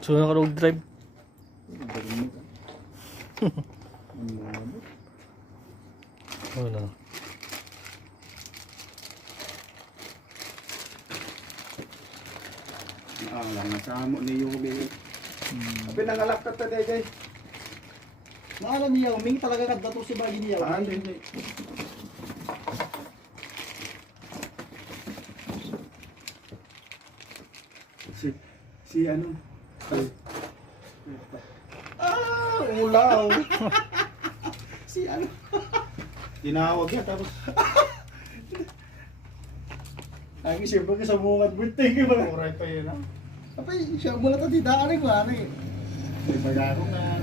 So na road drive. Oh na. Lang nasamo ni Yubi. Abi nangalak ka ta day. Maalam niya, uming talaga kadto si bagi niya. Hindi. Si ano? Ulaw. Si ano? Tinawag niya tapos Ang siyempre sa bungat birthday ko ba? oray pa yun ha. Apa siya mula tadi daan ko ani. May bagaro nga